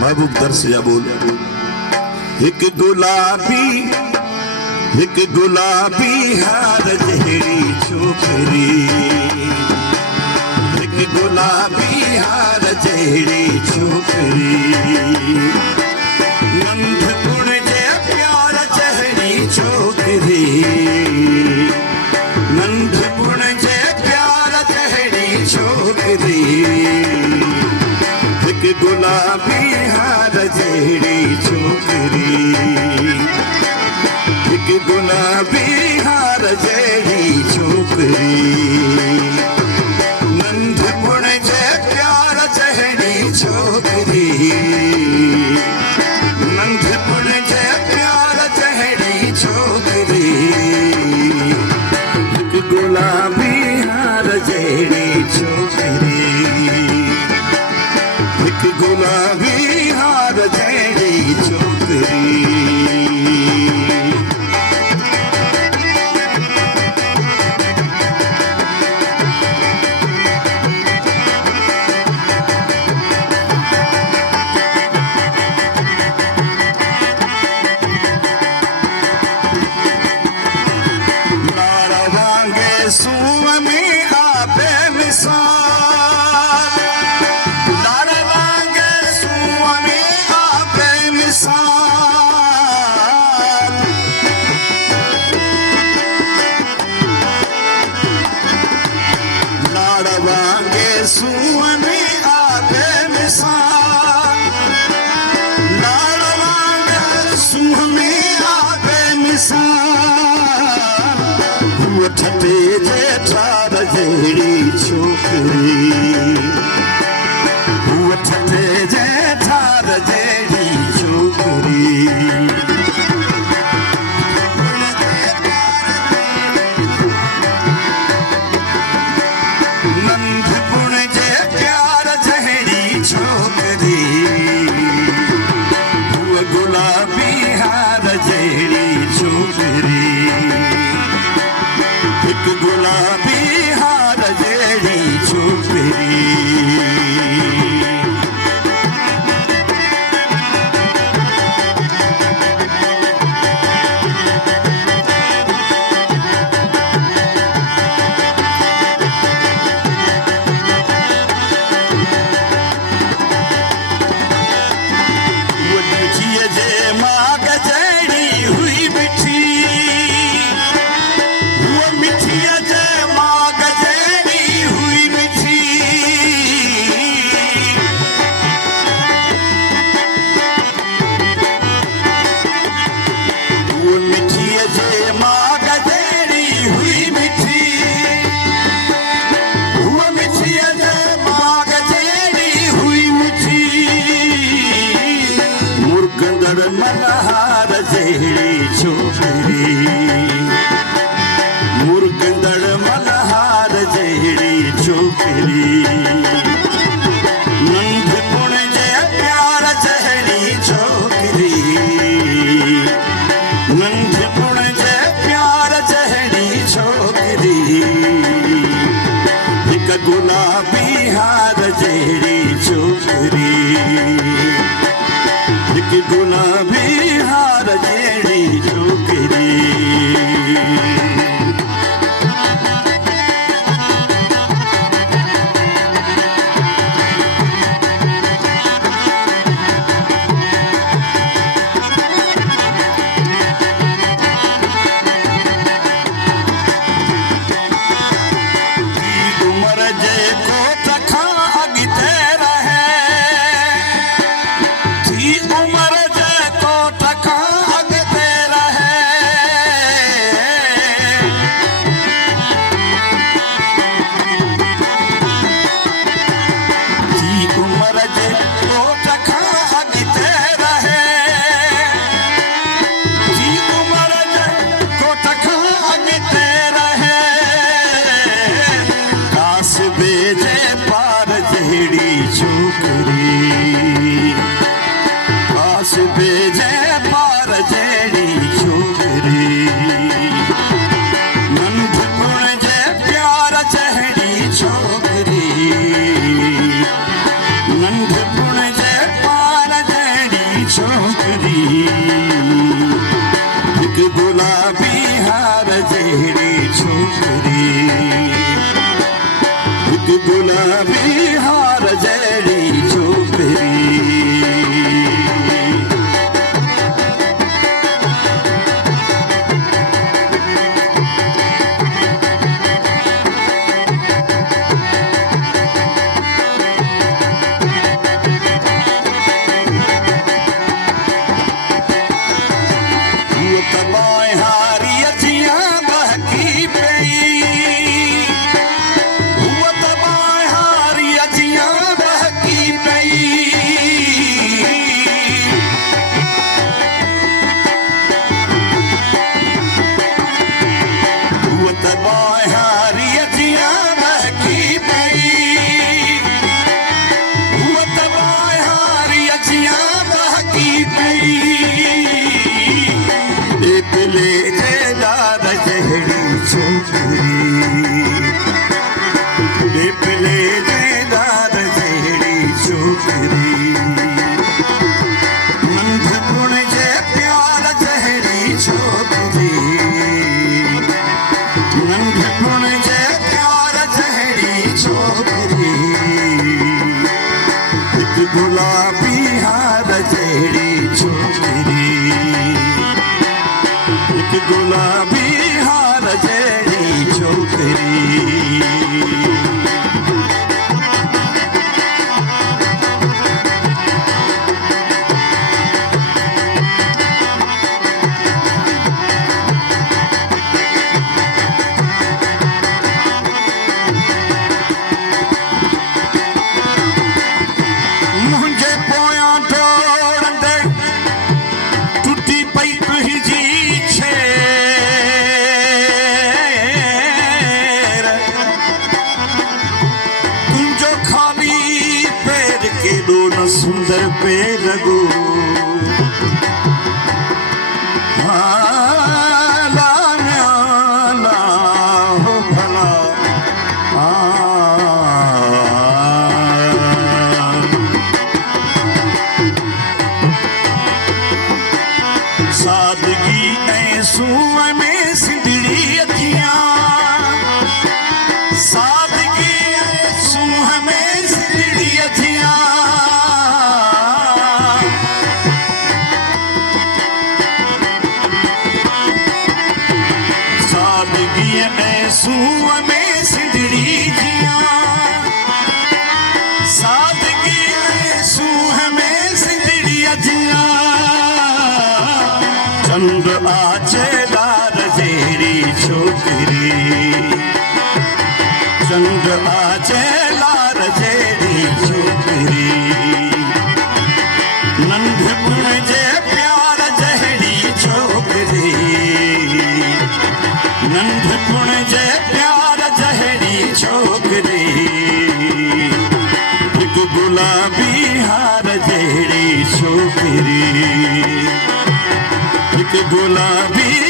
महबूब दर्स या बोल। एक गुलाबी हार जहिड़ी छोकरी, एक गुलाबी हार जहिड़ी छोकरी, नंढपुण जे प्यार जहिड़ी छोकरी, नंढपुण जे प्यार जहिड़ी छोकरी, एक गुलाबी हार जहिड़ी छोकरी, एक गुलाबी हार जहिड़ी छोकरी, नंढपुण जे प्यार जहिड़ी छोकरी, नंढपुण जे प्यार जहिड़ी छोकरी, एक गुलाबी हार जहिड़ी छोकरी, एक गुलाबी हार जहिड़ी छोकरी। ठटे जे ठार जहिड़ी छोकरी, ठटे जे ठार जहिड़ी छोकरी, नंढपुण जे प्यार जहिड़ी छोकरी, गुलाबी हार जहिड़ी छोकरी, एक गुलाबी हार जहिड़ी छोकरी। मल्हार जहिड़ी छोकरी, मुर्गंदड़ मल्हार जहिड़ी छोकरी, नंढपुण जे प्यार जहिड़ी छोकरी, नंढपुण जे प्यार जहिड़ी छोकरी, एक गुलाबी हार जहिड़ी छोकरी, एक गुलाबी हार जहिड़ी छोकरी। उमर जे कोट खां अॻिते रहे, उमर जे कोट खां अॻिते रहे, उमर जे कोट खां अॻिते रहे, उमर जे कोट खां अॻिते रहे, कासिबे जे पार जहिड़ी छोकरी, कासिबे जे पार जहिड़ी छोकरी, नंढपुण जे प्यार जहिड़ी छोकरी, नंढपुण जे पार छोकरी हिकु गुलाबी हार जहिड़ी छोकरी गुलाबी हार जहिड़ी छोकरी हिकु गुलाबी हार जहिड़ी छोकरी सुंदर पे लगो ला हो भला सादगी ऐं सूंह में सिंधड़ी अखियां सादगी ऐं सूंह में सिंधड़ी अखियां सूंह में सिंधड़ी जियां सादगी में सूंह में सिंधड़ी जियां चंद आचे लार जहिड़ी छोकरी चंद आचे लार जहिड़ी छोकरी नंढपण जे प्यार जहिड़ी छोकरी नंढपण जे प्यार जहिड़ी छोकरी हिकु गुलाबी हार जहिड़ी छोकरी हिकु गुलाबी